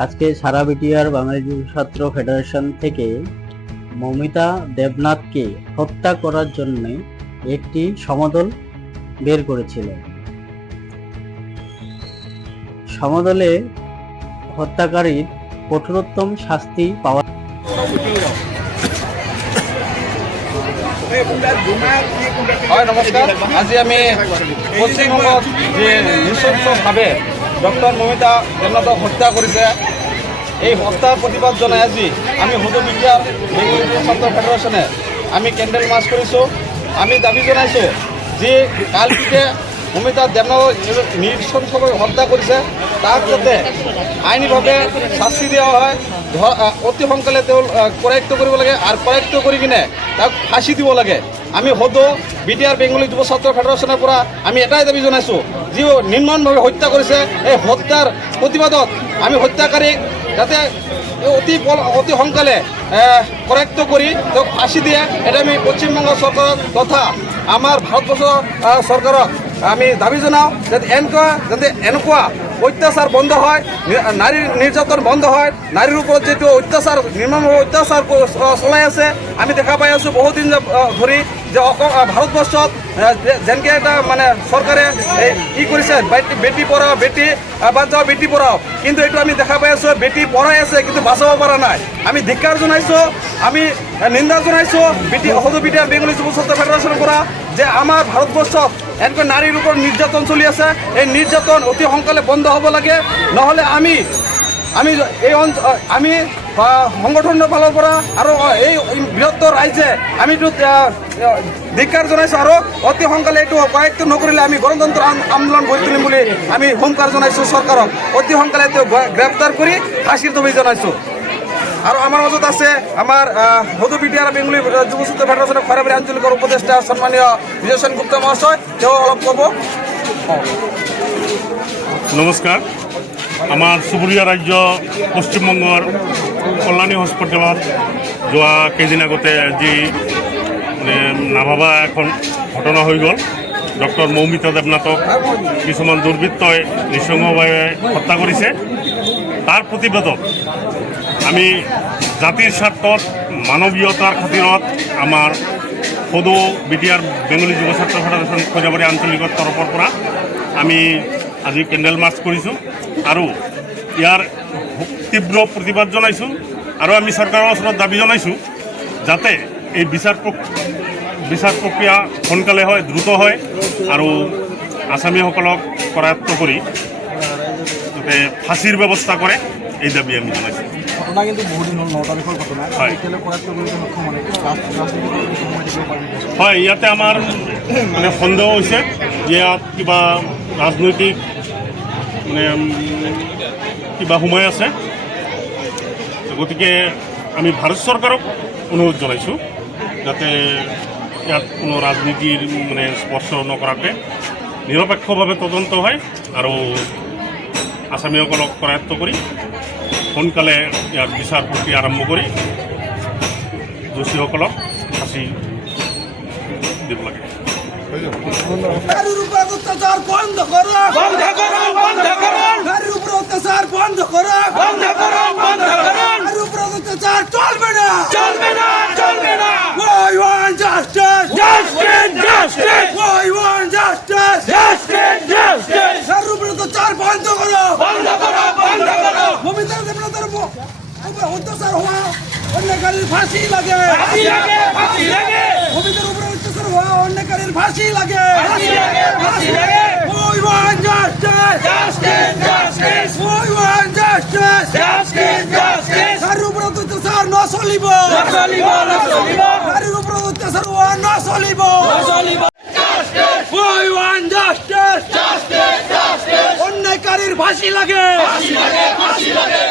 আজকে সারা বিটিআর বাঙালি যুব ছাত্র ফেডারেশন থেকে মৌমিতা দেবনাথকে হত্যা করার জন্য একটি সমদল বের করেছিল। সমদলে হত্যাকারীর কঠোরতম শাস্তি পাওয়া। নমস্কার, আজি আমি পশ্চিমবঙ্গত যে নৃশংসভাৱে ডক্টর মৌমিতা দেবনাথক হত্যা কৰিছে এই হত্যাৰ প্ৰতিবাদ জনাই আজি আমি সদৌ বিটিআৰ বেঙ্গলী যুৱ ছাত্ৰ ফেডাৰেশ্যনে আমি কেণ্ডেল মাৰ্চ কৰিছোঁ। আমি দাবী জনাইছোঁ যে কালপিতে মৌমিতা দেবনাথক নৃশংসভাৱে হত্যা কৰিছে তাক যাতে আইনীভাৱে শাস্তি দিয়া হয়, অতি সোনকালে তেওঁ কৰায়ত্ব কৰিব লাগে আৰু কৰায়ত্ব কৰি কিনে তাক ফাঁচি দিব লাগে। আমি সদৌ বিটিআৰ বেঙ্গলী যুৱ ছাত্ৰ ফেডাৰেশ্যনৰ পৰা আমি এটাই দাবী জনাইছোঁ, যি নিৰ্মমভাৱে হত্যা কৰিছে এই হত্যাৰ প্ৰতিবাদত আমি হত্যাকাৰীক যাতে অতি সোনকালে কৰায়ত্ব কৰি তেওঁক ফাঁচি দিয়ে, এটা আমি পশ্চিমবংগ চৰকাৰক তথা আমাৰ ভাৰতবৰ্ষৰ চৰকাৰক আমি দাবী জনাওঁ যাতে এনেকুৱা অত্যাচাৰ বন্ধ হয়, নারীর নির্যাতন বন্ধ হয়। নারীর উপর যেটো অত্যাচার নির্মমভাবে অত্যাচার চলাই আছে আমি দেখা পাই আছোঁ বহুদিন ধৰি যে ভাৰতবৰ্ষত যেনেকৈ এটা মানে চৰকাৰে ই কৰিছে বেটি পঢ়াও বেটি বাঁচাও বেটি পঢ়াও, কিন্তু এইটো আমি দেখা পাই আছোঁ বেটি পঢ়াই আছে কিন্তু বাচাব পৰা নাই। আমি ধিক্কাৰ জনাইছোঁ, আমি নিন্দা জনাইছোঁ সদৌ বিটিআৰ বেঙ্গলী যুৱ ছাত্ৰ ফেডাৰেশ্যনৰ পৰা যে আমাৰ ভাৰতবৰ্ষত এনেকৈ নাৰীৰ ওপৰত নিৰ্যাতন চলি আছে। এই নিৰ্যাতন অতি সোনকালে বন্ধ হ'ব লাগে, নহ'লে আমি সংগঠনৰ ফালৰ পৰা আৰু এই বৃহত্তৰ ৰাইজে আমি এইটো ধিক্কাৰ জনাইছোঁ আৰু অতি সোনকালে এইটো কৰায়ত্ব নকৰিলে আমি গণতন্ত্ৰ আন্দোলন গঢ়ি তুলিম বুলি আমি হুংকাৰ জনাইছোঁ চৰকাৰক। অতি সোনকালে তেওঁ গ্ৰেপ্তাৰ কৰি ফাঁচীৰ দাবী জনাইছোঁ। আৰু আমাৰ মাজত আছে আমাৰ সদৌ বিটিআৰ বেঙ্গলী যুৱ ছাত্ৰ ফেডাৰেশ্যনৰ খৰাবাৰী আঞ্চলিকৰ উপদেষ্টা সন্মানীয় বিজয় গুপ্তা মহাশয়, তেওঁ অলপ ক'ব। নমস্কাৰ। আমাৰ চুবুৰীয়া ৰাজ্য পশ্চিমবংগৰ কল্যাণী হস্পিটেলত যোৱা কেইদিন আগতে যি নাভাবা এখন ঘটনা হৈ গ'ল। ডক্টৰ মৌমিতা দেবনাথক কিছুমান দুৰ্বৃত্তই নৃশংসভাৱে হত্যা কৰিছে। তাৰ প্ৰতিবাদত আমি জাতিৰ স্বাৰ্থত মানৱীয়তাৰ খাতিৰত আমাৰ সদৌ বিটিআৰ বেঙ্গলী যুৱ ছাত্ৰ ফেডাৰেশ্যন খৈৰাবাৰী আঞ্চলিকৰ তৰফৰ পৰা আমি আজি কেণ্ডেল মাৰ্চ কৰিছোঁ আৰু ইয়াৰ তীব্ৰ প্ৰতিবাদ জনাইছোঁ। আৰু আমি চৰকাৰৰ ওচৰত দাবী জনাইছোঁ যাতে এই বিচাৰ প্ৰক্ৰিয়া সোনকালে হয়, দ্ৰুত হয় আৰু আসামীসকলক কৰায়ত্ব কৰি যাতে ফাঁচীৰ ব্যৱস্থা কৰে এই দাবী আমি জনাইছোঁ। ঘটনা কিন্তু বহুদিন হ'ল, 9 তাৰিখৰ ঘটনা। হয়, ইয়াতে আমাৰ মানে সন্দেহ হৈছে যে ইয়াত কিবা ৰাজনৈতিক মানে কিবা সোমাই আছে। গতিকে আমি ভাৰত চৰকাৰক অনুৰোধ জনাইছোঁ যাতে ইয়াত কোনো ৰাজনীতিৰ মানে স্পৰ্শ নকৰাকৈ নিৰপেক্ষভাৱে তদন্ত হয় আৰু আসামীসকলক কৰায়ত্ব কৰি সোনকালে ইয়াৰ বিচাৰ প্ৰক্ৰিয়া আৰম্ভ কৰি দোষীসকলক ফাঁচি দিব লাগে। নারীর উপর অত্যাচার বন্ধ করো, বন্ধ করো, বন্ধ করো। নারীর উপর অত্যাচার বন্ধ করো, বন্ধ করো, বন্ধ করো। নারীর উপর অত্যাচার চলবে না, চলবে না, চলবে না। We want justice, justice, justice. We want justice, justice, justice. নারীর উপর অত্যাচার বন্ধ করো, বন্ধ করো, বন্ধ করো। মৌমিতা দেবনাথের উপর অত্যাচার হওয়া অন্যকারীর ফাঁসি লাগে, ফাঁসি লাগে, ফাঁসি লাগে। মৌমিতার উপর অত্যাচার হওয়া অন্যকারীর ফাঁসি লাগে, ফাঁসি লাগে, ফাঁসি লাগে। We want justice, justice, justice. We want justice, justice, justice. নারীর উপর অত্যাচার না চলিব, না চলিব, না চলিব। নারীর উপর অত্যাচার হওয়া না চলিব, না চলিব। Justice. We want justice, justice, justice. অন্যকারীর ফাঁসি লাগে, ফাঁসি লাগে, ফাঁসি লাগে।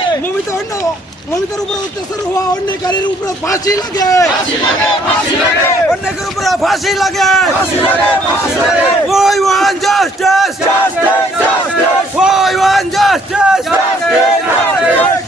মৌমিতার উপর অত্যাচার হওয়া অন্যকারীর উপর ফাঁসি লাগে, ফাঁসি লাগে, ফাঁসি লাগে। অন্যকারীর উপর ফাঁসি লাগে, ফাঁসি লাগে, ফাঁসি লাগে। We want justice, justice, justice. We want justice, justice, justice.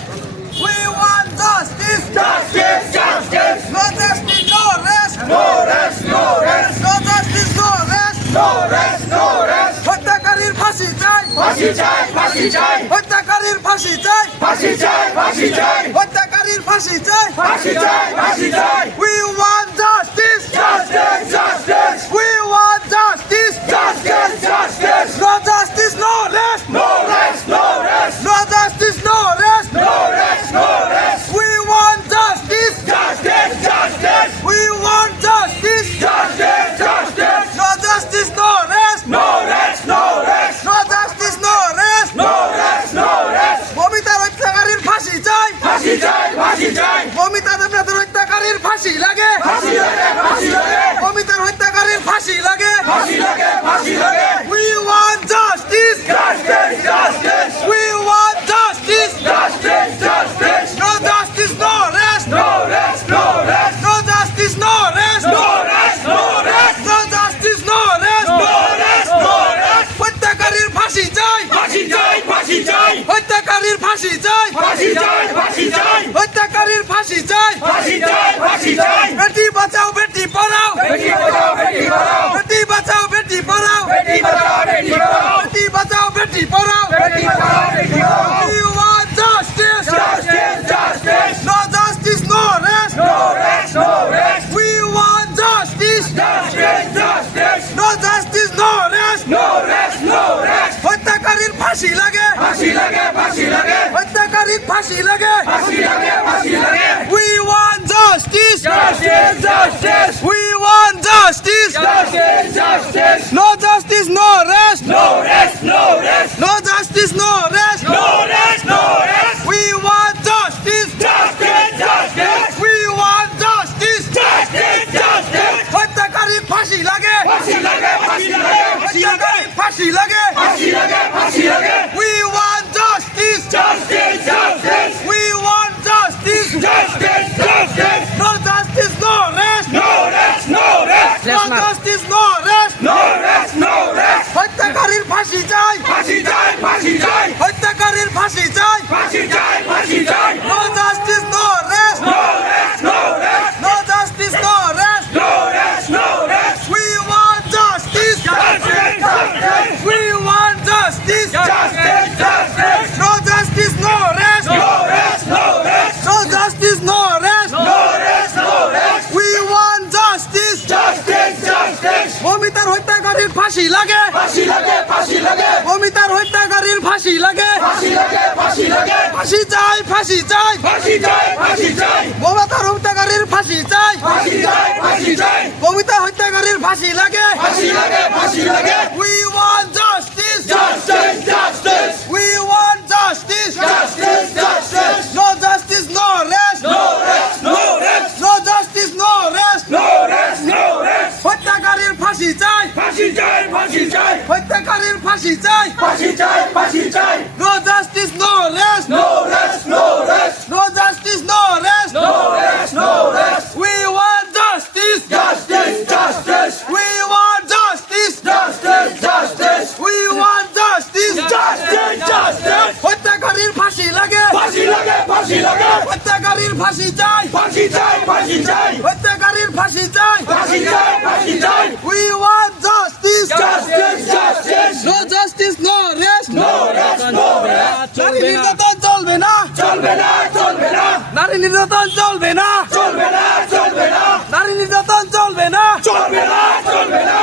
We want justice, justice, justice. No justice, no rest, no rest, no rest. No justice, no rest, no rest, no rest. হত্যাকারীর ফাঁসি চাই, ফাঁসি চাই, ফাঁসি চাই। হত্যাকারীর ফাঁসি চাই, ফাঁসি চাই, ফাঁসি চাই, হত্যাকারীর ফাঁসি চাই, ফাঁসি চাই, ফাঁসি চাই। We want justice, justice, justice. We want justice, justice, justice. No justice, no rest, no rest, no rest. No justice, no rest, no rest, no rest. We want justice, justice, justice. We want justice, justice, justice. No justice, no rest, no rest, no rest. No justice, no rest, no rest, no rest. মমিতার হত্যাকারীর ফাঁসি চাই, ফাঁসি চাই, ফাঁসি চাই। মমিতা দেবনাথের হত্যাকারীর ফাঁসি লাগে, ফাঁসি লাগে, ফাঁসি লাগে। মমিতার হত্যাকারীর ফাঁসি লাগে, ফাঁসি লাগে, ফাঁসি লাগে। We want justice, justice, justice. We want justice, justice, justice. No justice, no rest, no rest, no rest. No justice, no rest, no rest, no rest. No justice, no rest, no rest, no rest. হত্যাকারীর ফাঁসি চাই, ফাঁসি চাই, ফাঁসি চাই। হত্যাকারীর ফাঁসি চাই, ফাঁসি চাই, ফাঁসি চাই। হত্যাকারীর ফাঁসি চাই, ফাঁসি চাই, ফাঁসি চাই। Beti Bachao, Beti Padhao, Beti Bachao, Beti Padhao. Beti Bachao, Beti Padhao, Beti Bachao, Beti Padhao. Beti Bachao, Beti Padhao, Beti Bachao, Beti Padhao. We want justice, justice, justice. No justice, no rest, no rest, no rest. We want justice, justice, justice. No justice, no rest, no rest, no rest. হত্যাকারীর ফাঁসি লাগে, ফাঁসি লাগে, ফাঁসি লাগে। হত্যাকারীর ফাঁসি লাগে, ফাঁসি লাগে, ফাঁসি লাগে। We want justice, justice, justice. We want justice, justice, justice. No justice, no rest, no rest, no rest. No justice, no rest, no rest, no rest. We want justice, justice, justice. We want justice, justice, justice. হত্যাকারীর ফাঁসি লাগে, ফাঁসি লাগে, ফাঁসি লাগে। হত্যাকারীর ফাঁসি লাগে, ফাঁসি লাগে, ফাঁসি লাগে। We want justice, justice, justice. We want justice, justice, justice. No justice, no rest, no rest, no rest. No justice, no rest, no rest, no rest. হত্যাকারীর ফাঁসি চাই, ফাঁসি চাই, ফাঁসি চাই। হত্যাকারীর ফাঁসি চাই, ফাঁসি চাই, ফাঁসি চাই। No justice, no rest, no rest, no rest. No justice, no rest, no rest, no rest. We want justice, justice, justice. We want justice, justice, justice. No justice, no rest, no rest, no rest. No justice, no rest, no rest, no rest. We want justice, justice, justice. মমিতার হত্যাকারীর ফাঁসি লাগে, ফাঁসি লাগে, ফাঁসি লাগে। মমিতার হত্যাকারীর ফাঁসি লাগে, ফাঁসি লাগে, ফাঁসি লাগে। ফাঁসি চাই, ফাঁসি চাই, ফাঁসি চাই, ফাঁসি চাই। মমতার হত্যাকারীর ফাঁসি চাই, ফাঁসি চাই, ফাঁসি চাই। মমিতা হত্যাকারীর ফাঁসি লাগে, ফাঁসি লাগে, ফাঁসি লাগে। We want justice, justice, justice. We want justice, justice, justice. No justice, no rest, no rest, no rest. No justice, no rest, no rest, no rest. হত্যাকারীর ফাঁসি চাই, ফাঁসি চাই, ফাঁসি চাই। হত্যাকারীর ফাঁসি চাই, ফাঁসি চাই, ফাঁসি চাই। No justice, no rest, no rest, no rest. No justice, no rest, no rest, no rest. We want justice, justice, justice. We want justice, justice, justice. We want justice, justice, justice. হত্যাকারীর ফাঁসি লাগে, ফাঁসি লাগে, ফাঁসি লাগে। হত্যাকারীর ফাঁসি চাই, ফাঁসি চাই, ফাঁসি চাই। হত্যাকারীর ফাঁসি চাই, ফাঁসি চাই, ফাঁসি চাই। We want justice, justice, justice. No justice, no rest, no rest, no rest. নারী নির্যাতন চলবে না, চলবে না, চলবে না। নারী নির্যাতন চলবে না, চলবে না, চলবে না। নারী নির্যাতন চলবে না, চলবে না, চলবে না।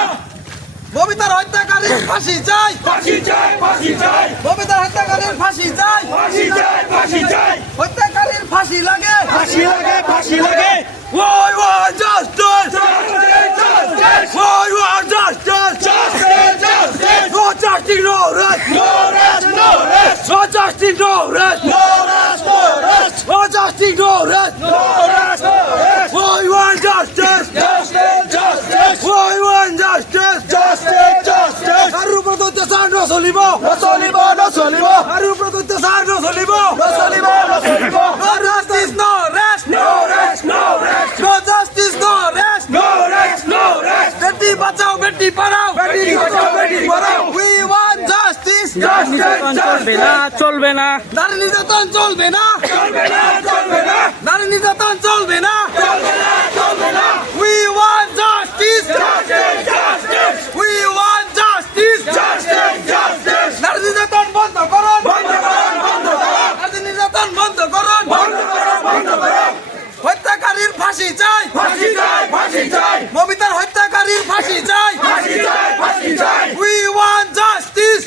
মমিতার হত্যাকারীর ফাঁসি চাই, ফাঁসি চাই, ফাঁসি চাই। মমিতার হত্যাকারীর ফাঁসি চাই, ফাঁসি চাই, ফাঁসি চাই। হত্যাকারীর ফাঁসি লাগে, ফাঁসি লাগে, ফাঁসি লাগে। We want justice, justice, justice. We want justice, justice, justice. No justice, no rest, no rest, no rest. No justice, no rest, no rest, no rest. No justice, no rest, no rest, no rest. We want justice, justice, justice. We want justice, justice, justice. Haru produto sano solibo, no solibo, no solibo. Haru produto sano solibo, no solibo, no solibo. No justice, no rest, no rest, no rest. No justice, no rest, no rest, no rest. Beti bachao, beti parao, beti bachao, beti parao. We want justice, justice, চলবে না, চলবে না। নারী নির্যাতন চলবে না, চলবে না, চলবে না। নারী নির্যাতন চলবে না, চলবে না, চলবে না। We want justice, justice, justice. We want justice, justice, justice. নারী নির্যাতন বন্ধ করুন, বন্ধ করুন, বন্ধ করুন। নির্যাতন বন্ধ করুন, হত্যাকারীর ফাঁসি চাই, মমিতার হত্যাকারীর ফাঁসি চাই। We want justice,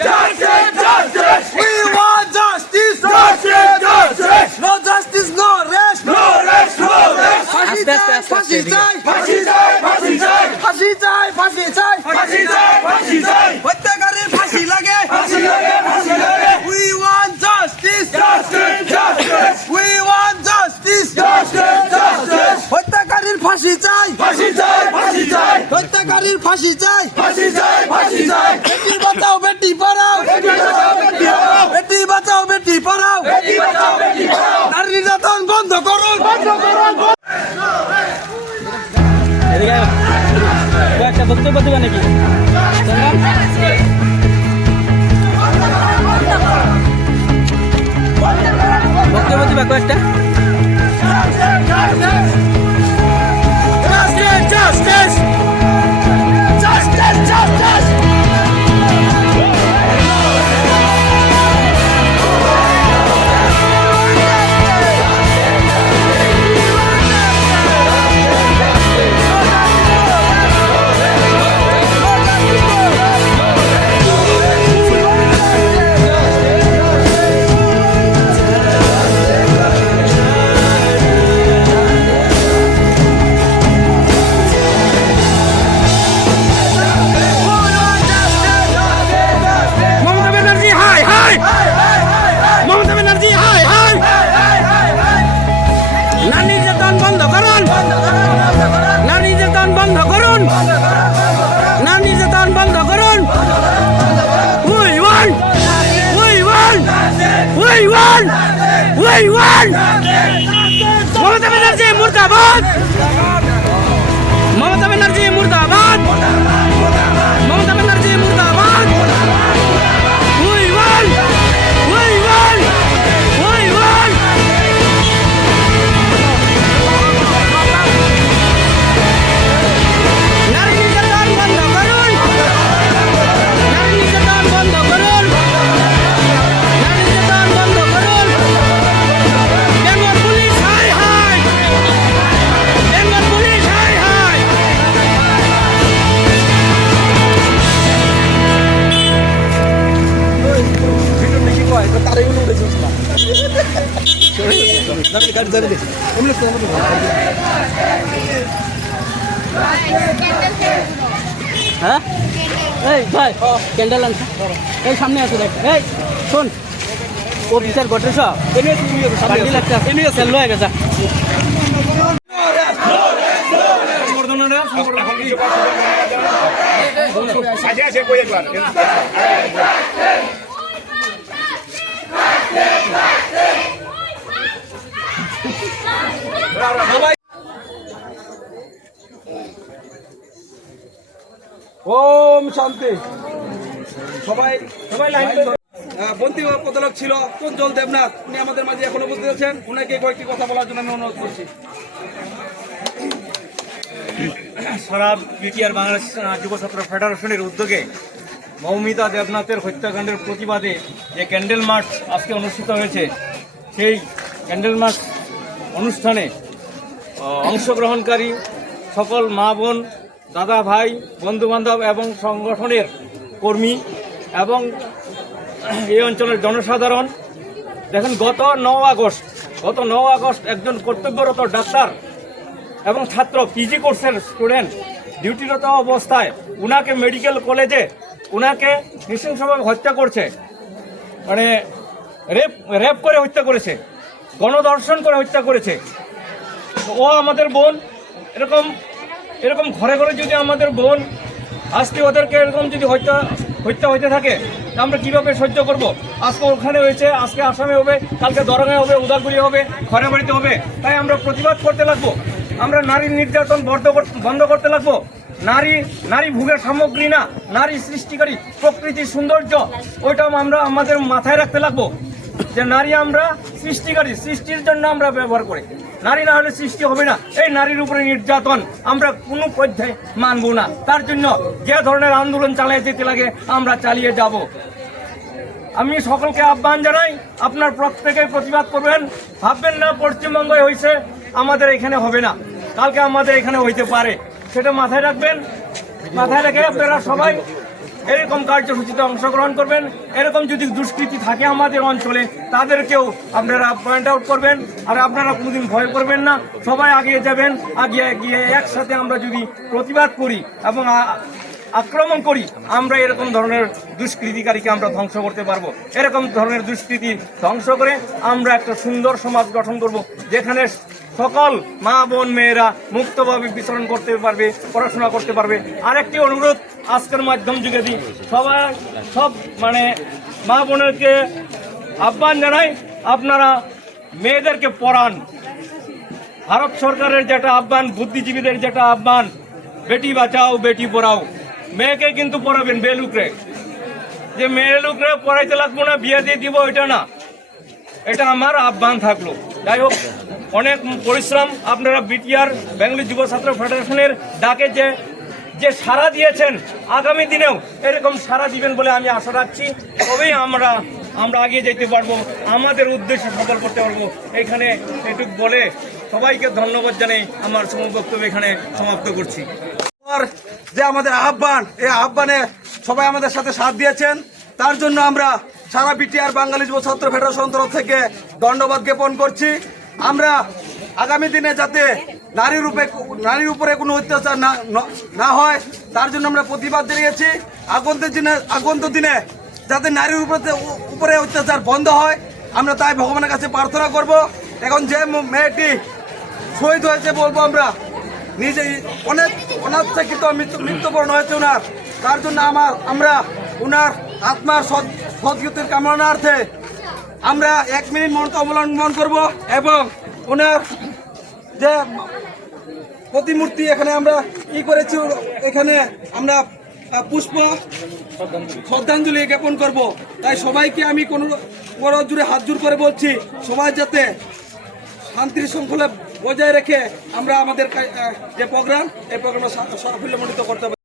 we want justice, no justice, no rest, ফাঁসি চাই, ফাঁসি চাই, ফাঁসি চাই, হত্যাকারীর ফাঁসি লাগে। We want justice, we want justice, হত্যাকারীর ফাঁসি চাই, হত্যাকারীর ফাঁসি চাই। বেটি বাঁচাও বেটি পড়াও, বেটি বাঁচাও বেটি পড়াও, নারী নির্যাতন বন্ধ করুন। এদিকে আয়। কয়েকটা বক্তব্য দেবে নাকি? বক্তব্য দিবা কয়েকটা? Justice, justice, justice. Mamata Banerjee মুর্দাবাদ, Mamata Banerjee মুর্দাবাদ, Mamata Banerjee মুর্দাবাদ। We won, we won, we won. নারী নির্যাতন বন্ধ করুন, নারী নির্যাতন বন্ধ করুন, নারী নির্যাতন বন্ধ করুন। Bengal police high high, Bengal police high high. হ্যাঁ এই ভাই ক্যান্ডেল আনছা, এই সামনে আছে দেখ। এই শোন, অফিসার ঘটে সব বান্ডিল একটা সেল হয়ে গেছে। ওম শান্তি। সবাই সবাই লাইন বন্দি প্রদলক ছিল প্রজ্জ্বল দেবনাথ, উনি আমাদের মাঝে এখন উপস্থিত আছেন। উনাকে কয়েকটি কথা বলার জন্য আমি অনুরোধ করছি। সারা বিটিআর বাংলাদেশ যুব ছাত্র ফেডারেশনের উদ্যোগে মৌমিতা দেবনাথের হত্যাকাণ্ডের প্রতিবাদে যে ক্যান্ডেল মার্চ আজকে অনুষ্ঠিত হয়েছে, সেই ক্যান্ডেল মার্চ অনুষ্ঠানে অংশগ্রহণকারী সকল মা বোন, দাদা ভাই, বন্ধুবান্ধব এবং সংগঠনের কর্মী এবং এই অঞ্চলের জনসাধারণ দেখেন, গত 9 আগস্ট একজন কর্তব্যরত ডাক্তার এবং ছাত্র, পিজি কোর্সের স্টুডেন্ট ডিউটিরত অবস্থায় উনাকে মেডিকেল কলেজে উনাকে নৃশংসভাবে হত্যা করছে, মানে রেপ করে হত্যা করেছে, গণধর্ষণ করে হত্যা করেছে। ও আমাদের বোন, এরকম ঘরে ঘরে যদি আমাদের বোন আজকে ওদেরকে এরকম যদি হত্যা হইতে থাকে, আমরা কিভাবে সহ্য করব? আজকে ওখানে হয়েছে, আজকে আসামে হবে, কালকে দরগায় হবে, উদালগুড়ি হবে, ঘরে বাড়িতে হবে। তাই আমরা প্রতিবাদ করতে লাগবো, আমরা নারী নির্যাতন বন্ধ করতে লাগবো। নারী ভোগের সামগ্রী না, নারী সৃষ্টিকারী, প্রকৃতির সৌন্দর্য, ওইটাও আমরা আমাদের মাথায় রাখতে লাগবো যে নারী আমরা সৃষ্টিকারী, সৃষ্টির জন্য আমরা ব্যবহার করি। নারী না হলে সৃষ্টি হবে না। এই নারীর উপরে নির্যাতন আমরা কোনো পর্যায়ে মানব না। তার জন্য যে ধরনের আন্দোলন চালিয়ে যেতে লাগে আমরা চালিয়ে যাব। আমি সকলকে আহ্বান জানাই, আপনার প্রত্যেকে প্রতিবাদ করবেন। ভাববেন না পশ্চিমবঙ্গে হয়েছে আমাদের এখানে হবে না, কালকে আমাদের এখানে হইতে পারে, সেটা মাথায় রাখবেন। মাথায় রেখে আপনারা সবাই এরকম কার্যসূচিতে অংশগ্রহণ করবেন। এরকম যদি দুষ্কৃতি থাকে আমাদের অঞ্চলে, তাদেরকেও আপনারা পয়েন্ট আউট করবেন। আর আপনারা কোনোদিন ভয় করবেন না, সবাই আগিয়ে যাবেন। আগিয়ে গিয়ে একসাথে আমরা যদি প্রতিবাদ করি এবং আক্রমণ করি, আমরা এরকম ধরনের দুষ্কৃতিকারীকে আমরা ধ্বংস করতে পারবো। এরকম ধরনের দুষ্কৃতি ধ্বংস করে আমরা একটা সুন্দর সমাজ গঠন করব, যেখানে সকল মা বোন মেয়েরা মুক্তভাবে বিচরণ করতে পারবে, পড়াশোনা করতে পারবে। আরেকটি অনুরোধ আজকের মাধ্যম যুগে দিই, সব মা বোনেরকে আহ্বান জানাই, আপনারা মেয়েদেরকে পড়ান। ভারত সরকারের যেটা আহ্বান, বুদ্ধিজীবীদের যেটা আহ্বান, বেটি বাঁচাও বেটি পড়াও, মেয়েকে কিন্তু পড়াবেন। বেলুকরে যে মেয়ে লোকরে পড়াইতে লাগবো না, বিয়ে দিয়ে দিব, এটা না, এটা আমার আহ্বান থাকলো। যাই হোক, অনেক পরিশ্রম আপনারা বিটিআর বেঙ্গলি যুব ছাত্র ফেডারেশনের ডাকে যে সাড়া দিয়েছেন, আগামী দিনেও এরকম সাড়া দিবেন বলে আমি আশা রাখছি। তবেই আমরা এগিয়ে যেতে পারবো, আমাদের উদ্দেশ্য সফল করতে পারবো। এখানে এটুক বলে সবাইকে ধন্যবাদ জানাই আমার বক্তব্য এখানে সমাপ্ত করছি। যে আমাদের আহ্বান, এই আহ্বানে সবাই আমাদের সাথে সাথ দিয়েছেন, তার জন্য আমরা সারা বিটিআর বাঙালি যুব ছাত্র ফেডারেশন তরফ থেকে ধন্যবাদ জ্ঞাপন করছি। আমরা আগামী দিনে যাতে নারীর উপরে কোনো অত্যাচার না হয়, তার জন্য আমরা প্রতিবাদ জানিয়েছি। আগন্ত দিনে যাতে নারীর উপরে অত্যাচার বন্ধ হয়, আমরা তাই ভগবানের কাছে প্রার্থনা করব। এখন যে মেয়েটি শহীদ হয়েছে, বলবো আমরা নিজেই অনাথ থেকে তো মৃত্যুবরণ হয়েছে ওনার, তার জন্য আমরা ওনার আত্মার সদ্গতির কামনার্থে আমরা 1 মিনিট মৌনতা অবলম্বন করব এবং ওনার যে প্রতিমূর্তি এখানে আমরা করেছি, এখানে আমরা পুষ্প শ্রদ্ধাঞ্জলি জ্ঞাপন করব। তাই সবাইকে আমি কোনো জুড়ে হাত জোর করে বলছি, সবাই যাতে শান্তির শৃঙ্খলা বজায় রেখে আমরা আমাদের যে প্রোগ্রাম, এই প্রোগ্রামটা সাফল্যমণ্ডিত করতে পারি।